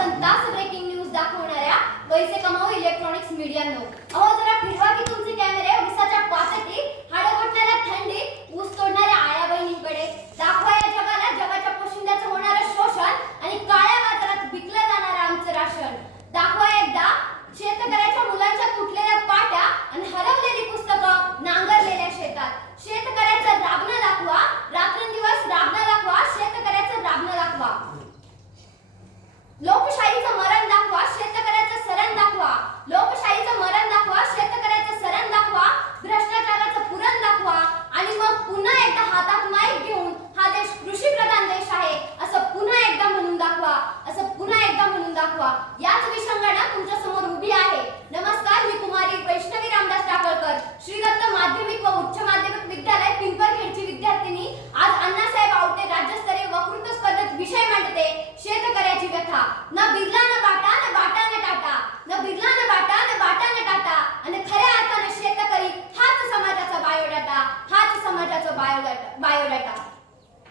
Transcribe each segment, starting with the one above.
तासन तास breaking news दाखवणाऱ्या पैसे कमावू इलेक्ट्रॉनिक्स मीडियानो, अहो जरा फिरवा की तुमचे कॅमेरे उसाच्या पातेती, हाडं घोटणाऱ्या थंडी, ऊस तोडणाऱ्या आया बहिणींकडे. दाखवा या जगाला जगाच्या पोशिंद्याचं होणारं शोषण आणि काळ्या बाजारात विकलं जाणारं आमचं राशन. दाखवा एकदा शेतकऱ्याच्या मुलांच्या तुटलेल्या पाट्या आणि हरवलेली पुस्तकं नांगरलेल्या शेतात. शेतकऱ्याचं राबणं दाखवा, रात्रंदिवस राबणं दाखवा, शेतकऱ्याचं राबणं दाखवा. लोकशाहीचं मरण दाखवा, शेतकऱ्याचं सरण दाखवा. लोकशाहीचं मरण दाखवा, शेतकऱ्याचं सरण दाखवा. भ्रष्टाचाराचं पुरण दाखवा आणि मग पुन्हा एकदा हातात माईक घेऊन हा देश कृषी प्रधान देश आहे असं पुन्हा एकदा म्हणून दाखवा, असं पुन्हा एकदा म्हणून दाखवा. याच विषंगानं तुमच्या समोर उभी आहे. नमस्कार, मी कुमारी वैष्णवी रामदास टाकळकर, श्री दत्त माध्यमिक व उच्च माध्यमिक विद्यालय पिंपरखेडची विद्यार्थिनी. आज अण्णासाहेब आवटे राज्यस्तरीय वक्तृत्व स्पर्धेत विषय मांडते शेतकऱ्याची व्यथा. न बिरला न बाटा, न बाटा न टाटा, न बिरला न बाटा, न बाटा न टाटा. आणि खऱ्या अर्थाने शेतकरी हाच समाजाचा बायोडाटा, हाच समाजाचा बायोडाटा.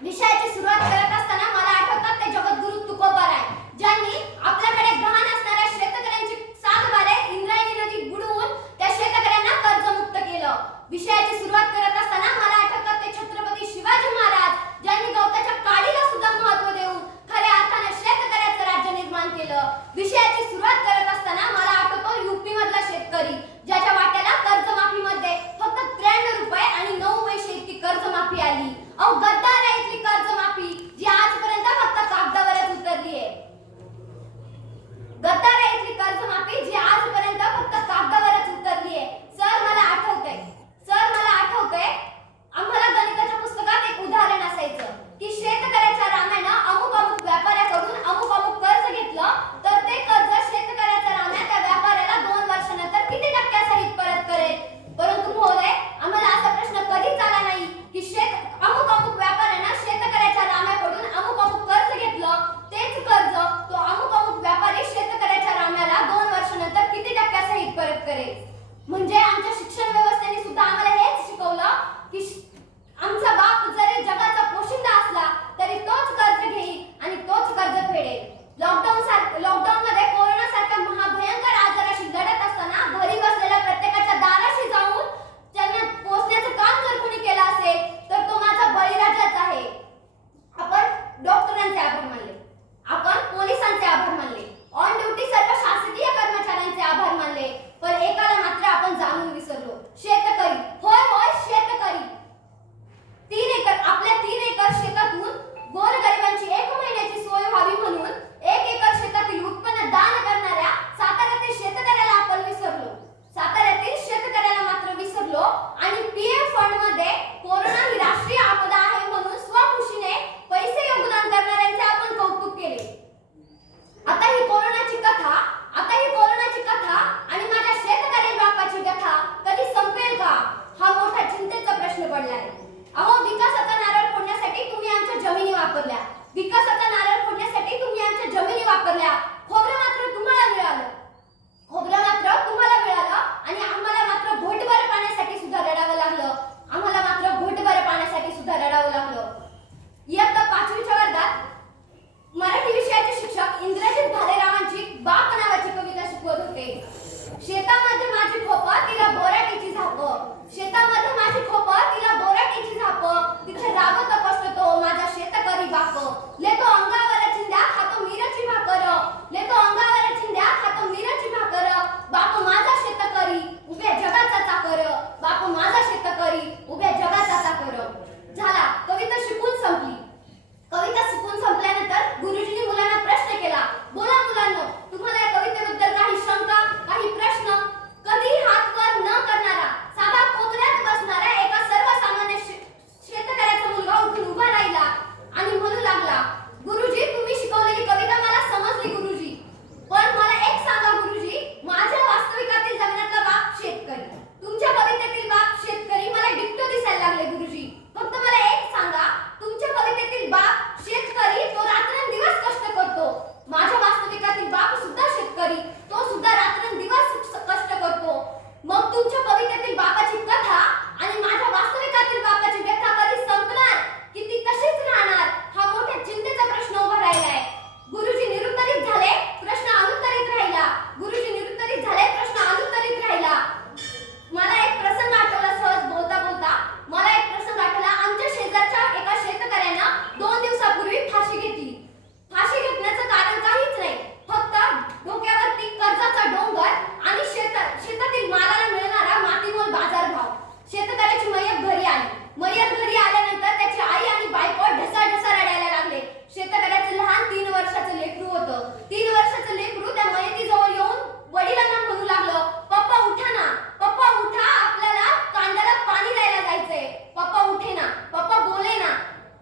विषयाची सुरुवात करत असताना मला आठवतात ते जगद्गुरु तुकोबाराय, ज्यांनी आपल्याकडे गहाण असणाऱ्या शेतकऱ्यांची 7 बारे इंद्रायणी नदी बुडवून त्या शेतकऱ्यांना कर्जमुक्त केलं. विषयाची सुरुवात करत